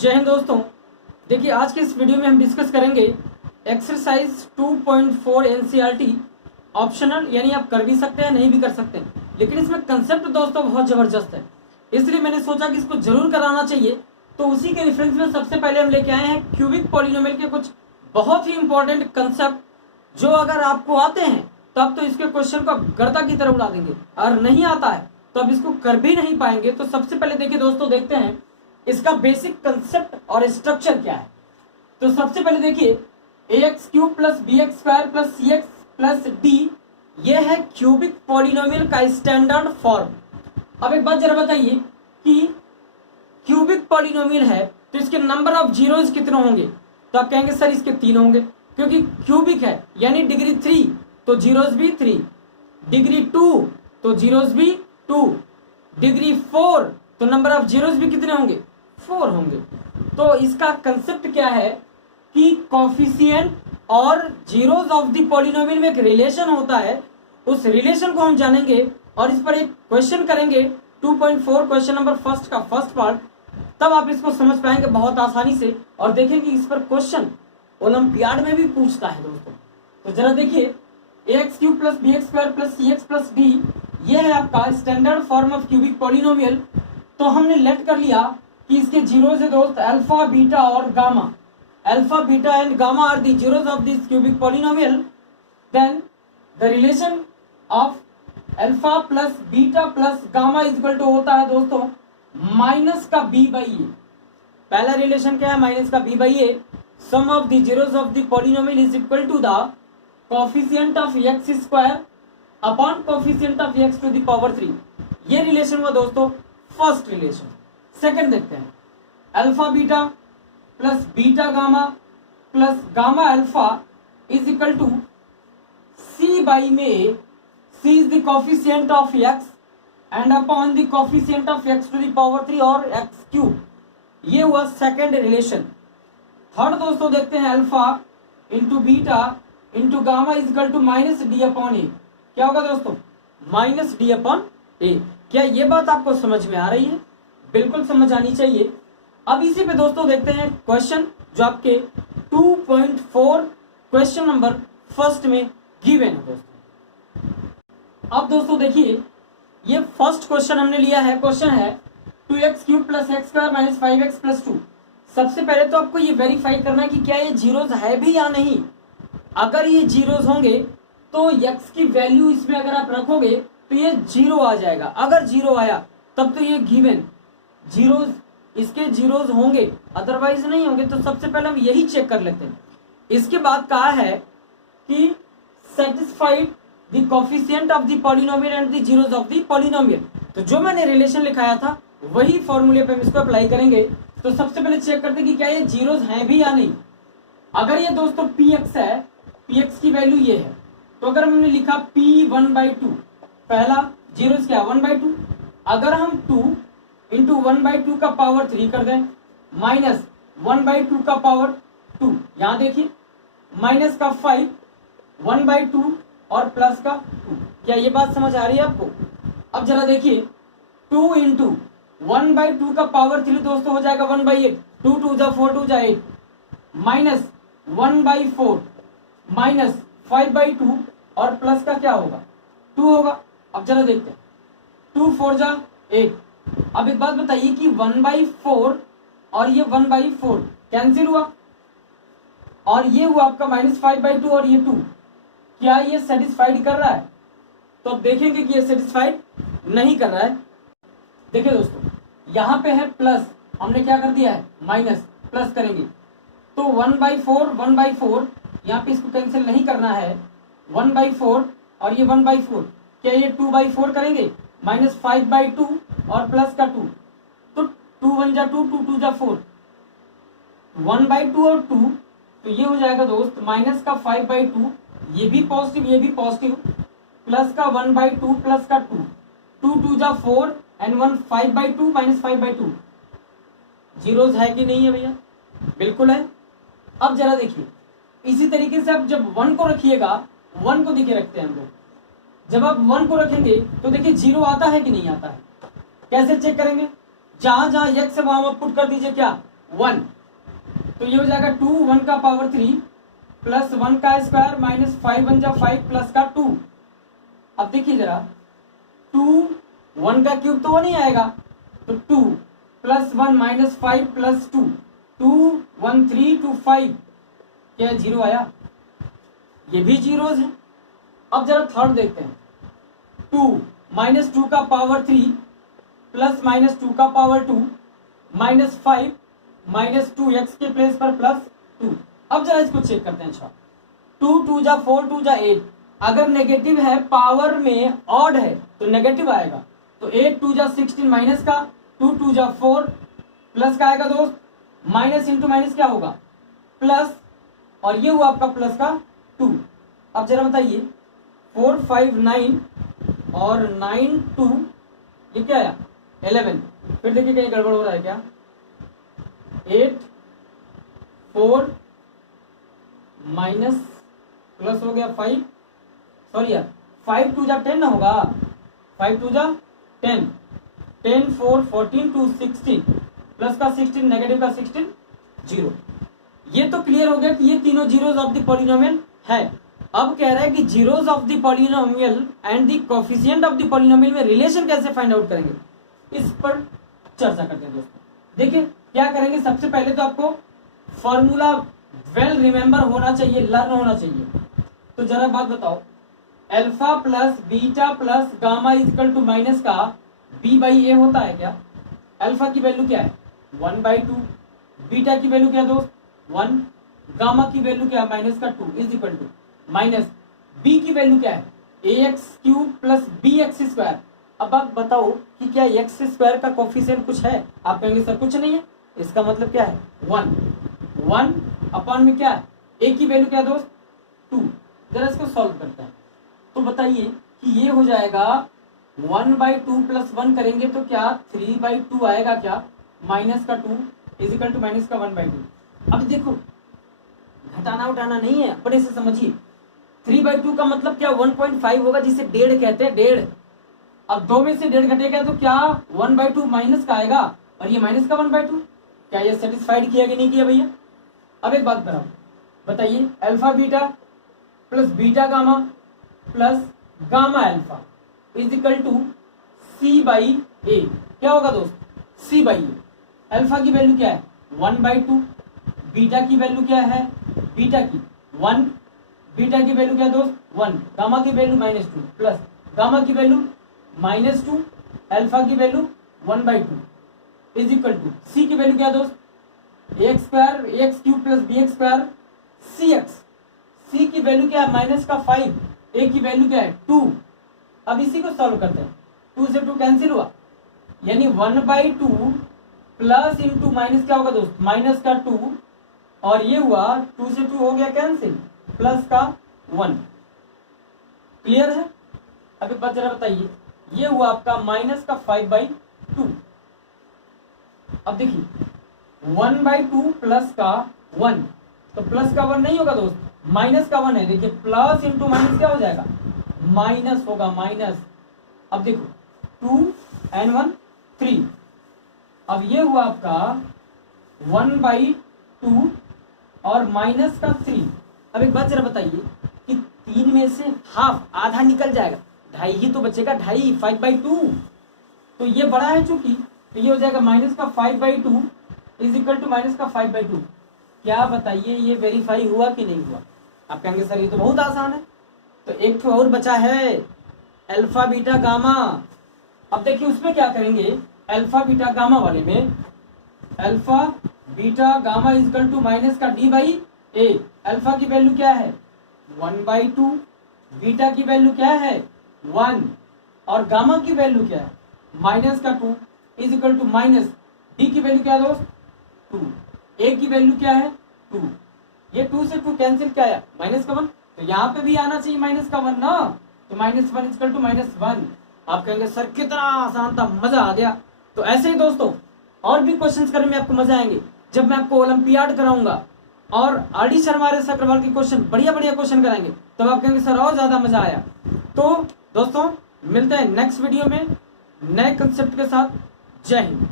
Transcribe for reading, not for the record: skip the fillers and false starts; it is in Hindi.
जय हिंद दोस्तों। देखिए आज के इस वीडियो में हम डिस्कस करेंगे एक्सरसाइज 2.4 एनसीईआरटी ऑप्शनल, यानी आप कर भी सकते हैं नहीं भी कर सकते हैं, लेकिन इसमें कंसेप्ट दोस्तों बहुत जबरदस्त है, इसलिए मैंने सोचा कि इसको जरूर कराना चाहिए। तो उसी के रेफरेंस में सबसे पहले हम लेके आए हैं क्यूबिक पॉलिनोमियल के कुछ बहुत ही इंपॉर्टेंट कंसेप्ट, जो अगर आपको आते हैं तो आप तो इसके क्वेश्चन को गर्दा की तरह उड़ा देंगे, और नहीं आता है तो आप इसको कर भी नहीं पाएंगे। तो सबसे पहले देखिए दोस्तों, देखते हैं इसका बेसिक कंसेप्ट और स्ट्रक्चर क्या है। तो सबसे पहले देखिए ax³ plus bx² plus cx plus d, ये है क्यूबिक पॉलिनोमियल का स्टैंडर्ड फॉर्म। अब एक बात जरा बताइए कि क्यूबिक पॉलिनोमियल है तो इसके नंबर ऑफ जीरोज कितने होंगे? तो आप कहेंगे सर इसके 3 होंगे, क्योंकि क्यूबिक है यानी डिग्री 3 तो जीरोज भी 3, डिग्री 2 तो जीरोज भी 2, डिग्री 4 तो नंबर ऑफ जीरोज भी कितने होंगे? 4 होंगे। तो इसका कंसेप्ट क्या है कि कोफिशिएंट और जीरोज ऑफ द पॉलिनोमियल में एक रिलेशन होता है, उस रिलेशन को हम जानेंगे और इस पर एक क्वेश्चन करेंगे 2.4 क्वेश्चन नंबर फर्स्ट का फर्स्ट पार्ट, तब आप इसको समझ पाएंगे बहुत आसानी से और देखेंगे इस पर क्वेश्चन ओलंपियाड में भी पूछता है दोस्तों। तो जरा देखिए ax³ plus bx² plus cx plus d, ये है आपका standard form of cubic polynomial. तो हमने लेट कर लिया कि इसके जीरोज है दोस्त अल्फा, बीटा और gamma. Alpha, beta and gamma are the zeros of this cubic polynomial. Then the relation of alpha plus beta plus gamma is equal to होता है दोस्तों माइनस का b बाई ए। पहला रिलेशन क्या है? माइनस का b by A. Sum of the zeros of the polynomial is equal to the coefficient of x² upon coefficient of x to the power 3। ये रिलेशन हुआ दोस्तों फर्स्ट रिलेशन। सेकंड देखते हैं, alpha beta plus beta gamma plus gamma alpha is equal to c by में c is the coefficient of x and upon the coefficient of x to the power 3 और x³। ये हुआ सेकंड रिलेशन। थर्ड दोस्तों देखते हैं, alpha into beta into gamma is equal to minus d upon a. क्या होगा दोस्तों? Minus d upon a. क्या ये बात आपको समझ में आ रही है? बिल्कुल समझ आनी चाहिए। अब इसी पे दोस्तों देखते हैं क्वेश्चन जो आपके 2.4 क्वेश्चन नंबर फर्स्ट में गिवन है दोस्तों। अब दोस्तों देखिए ये फर्स्ट क्वेश्चन हमने लिया है, क्वेश्चन है 2x³ plus x² minus 5x plus 2। सबसे पहले तो आपको ये वेरीफाई करना है कि क्या ये जीरोज है भी या नहीं। अगर ये जीरोज होंगे तो x की वैल्यू इसमें अगर आप रखोगे तो ये 0 आ जाएगा। अगर 0 आया तब तो ये गिवन जीरोज, इसके जीरोज होंगे, अदरवाइज नहीं होंगे। तो सबसे पहले हम यही चेक कर लेते हैं। इसके बाद कहा है कि satisfied the coefficient of the polynomial and the zeros of the polynomial. तो जो मैंने रिलेशन लिखाया था वही फॉर्मूले पे हम इसको अप्लाई करेंगे। तो सबसे पहले चेक करते हैं कि क्या ये जीरोज हैं भी या नहीं। अगर ये दोस्तों px है, px की वैल्यू ये है, तो अगर हमने लिखा p1/2, पहला जीरोज क्या 1/2, अगर हम 2 इंटू 1/2 का पावर 3 कर दें माइनस 1/2 का पावर 2, यहां देखिए माइनस का 5, 1/2 और प्लस का 2। क्या ये बात समझ आ रही है आपको? अब जरा देखिए 2 इंटू 1/2 का पावर 3 दोस्तों हो जाएगा 1/8, 2 2 जा 4 2 जा 8, माइनस 1/4 माइनस 5/2 और प्लस का क्या होगा 2 होगा। अब जरा देखते हैं 2 4 जा 8। अब एक बात बताइए कि 1/4 और ये 1/4 कैंसिल हुआ और ये हुआ आपका माइनस 5/2 और ये 2। क्या ये सेटिस्फाइड कर रहा है? तो अब देखेंगे कि ये सेटिस्फाइड नहीं कर रहा है। देखिए दोस्तों यहाँ पे है प्लस, हमने क्या कर दिया है माइनस, प्लस करेंगे तो 1/4 यहाँ पे इसको कैंसिल नहीं करना है। 1/4 और ये 1/4, क्या ये 2/4 करेंगे माइनस 5/2 और प्लस का 2, तो 2 1 जा 2, 2 2 जा 4, 1/2 और 2, तो ये हो जाएगा दोस्त माइनस का 5/2, ये भी पॉजिटिव ये भी पॉजिटिव, प्लस का 1/2 प्लस का 2, 2 2 जा 4 एंड 1 5/2 माइनस 5/2। जीरोज है कि नहीं है भैया? बिल्कुल है। अब जरा देखिए इसी तरीके से आप जब 1 को रखिएगा, 1 को देखिए रखते हैं हम लोग, जब आप 1 को रखेंगे तो देखिए 0 आता है कि नहीं आता है। कैसे चेक करेंगे? जहां जहां x है वहां आप पुट कर दीजिए क्या 1, तो ये हो जाएगा 2 1 का पावर 3 प्लस 1 का स्क्वायर माइनस 5 1 जा 5 प्लस का 2। अब देखिए जरा 2 1 का क्यूब तो वो नहीं आएगा, तो 2 प्लस 1 माइनस 5 प्लस 2, 2 1 3 2 5, क्या 0 आया? ये भी जीरोज है। अब जरा थर्ड देखते हैं, 2 माइनस 2 का पावर 3 प्लस माइनस 2 का पावर 2 माइनस 5 माइनस 2 एक्स के प्लेस पर प्लस 2। अब जरा इसको चेक करते हैं। अच्छा 2 2 जा 4 2 जा 8, अगर नेगेटिव है पावर में ऑड है तो नेगेटिव आएगा, तो 8 2 जा 16 माइनस का, 2 2 जा 4 प्लस का आएगा दोस्त, माइनस इंटू माइनस क्या होगा प्लस, और ये हुआ आपका प्लस का 2। अब जरा बताइए 4 5 9 और 9 2, ये क्या आया 11। फिर देखिए कहीं गड़बड़ हो रहा है क्या, 8 4 माइनस प्लस हो गया 5, सॉरी यार 5 2 जा 10 ना होगा, 5 2 जा 10, 10 4 14 2 16 प्लस का 16 नेगेटिव का 16 0। ये तो क्लियर हो गया कि ये तीनों जीरोज ऑफ द पॉलिनोमियल है। अब कह रहा है कि zeros of the polynomial and the coefficient of the polynomial में रिलेशन कैसे फाइंड आउट करेंगे, इस पर चर्चा करते हैं दोस्तों। देखिए क्या करेंगे, सबसे पहले तो आपको फॉर्मूला वेल रिमेंबर होना चाहिए, लर्न होना चाहिए। तो जरा बात बताओ, alpha plus beta plus gamma equal to minus का बी बाई ए होता है क्या? अल्फा की वैल्यू क्या है 1/2, बीटा की वैल्यू क्या दोस्त 1, गामा की वैल्यू क्या है माइनस का 2 is equal to minus B की वैल्यू क्या है ax³ प्लस bx²। अब आप बताओ कि क्या एक्स स्क्वायर का कोफिशिएंट कुछ है? आप कहेंगे सर कुछ नहीं है, इसका मतलब क्या है 1 अपॉन में क्या है a की वैल्यू क्या दोस्त 2। जरा इसको सॉल्व करते हैं, तो बताइए कि ये हो जाएगा 1/2 प्लस 1 करेंगे तो क्या 3/2 आएगा क्या, माइनस का 2 इज इक्वल टू माइनस का 1/2। अब देखो घटाना उठाना नहीं है, अपने से समझिए। 3/2 का मतलब क्या 1.5 होगा, जिसे 1.5 कहते हैं, 1.5। अब 2 में से 1.5 घटेगा तो क्या 1/2 माइनस का आएगा, और ये माइनस का 1/2। क्या ये सेटिस्फाइड किया कि नहीं किया भैया? अब एक बात बताइए, alpha beta plus beta gamma plus gamma alpha is equal to c by a, क्या होगा दोस्त सी बाई ए। अल्फा की वैल्यू क्या है 1/2, बीटा की वैल्यू क्या है बीटा की 1, बीटा की वैल्यू क्या दोस्त 1, गामा की वैल्यू -2 प्लस गामा की वैल्यू -2, अल्फा की वैल्यू 1/2 इज इक्वल टू सी की वैल्यू क्या दोस्त ax² ax³ plus bx² cx। सी की वैल्यू क्या है माइनस का 5, a की वैल्यू क्या है 2। अब इसी को सॉल्व करते हैं, 2 से 2 कैंसिल हुआ, यानी 1/2 प्लस इंटू माइनस क्या होगा दोस्त माइनस का 2, और ये हुआ 2 से 2 हो गया कैंसिल, प्लस का 1। क्लियर है? अभी बात जरा बताइए, ये हुआ आपका माइनस का 5/2। अब देखिए 1/2 प्लस का 1, तो प्लस का 1 नहीं होगा दोस्त, माइनस का 1 है। देखिए प्लस इंटू माइनस क्या हो जाएगा माइनस होगा, माइनस। अब देखो 2 and 1 3, अब ये हुआ आपका 1/2 और माइनस का 3। अब एक बात जरा बताइए कि 3 में से हाफ आधा निकल जाएगा, 2.5 ही तो बचेगा, 2.5 5/2, तो ये बड़ा है चूंकि, तो ये हो जाएगा माइनस का 5/2 इज इक्वल टू माइनस का 5/2। क्या बताइए ये वेरीफाई हुआ कि नहीं हुआ? आप कहेंगे सर ये तो बहुत आसान है। तो एक तो और बचा है अल्फा बीटा गामा। अब देखिए उसमें क्या करेंगे, अल्फा बीटा गामा वाले में alpha beta gamma is equal to minus का d/a। अल्फा की वैल्यू क्या है 1/2, बीटा की वैल्यू क्या है 1, और गामा की वैल्यू क्या है माइनस का 2 is equal to minus D की वैल्यू क्या है दोस्त 2, ए की वैल्यू क्या है 2। ये 2 से 2 कैंसिल क्या आया माइनस का 1, तो यहाँ पे भी आना चाहिए माइनस का 1 ना, तो -1 इज इक्वल टू -1। आप कहेंगे सर कितना आसान था, मजा आ गया। तो ऐसे ही दोस्तों और भी क्वेश्चंस करने में आपको मजा आएंगे जब मैं आपको ओलंपियाड कराऊंगा और RD शर्मा RS अग्रवाल के क्वेश्चन बढ़िया क्वेश्चन कराएंगे, तब आप कहेंगे सर और ज्यादा मजा आया। तो दोस्तों मिलते हैं नेक्स्ट वीडियो में नए कंसेप्ट के साथ। जय हिंद।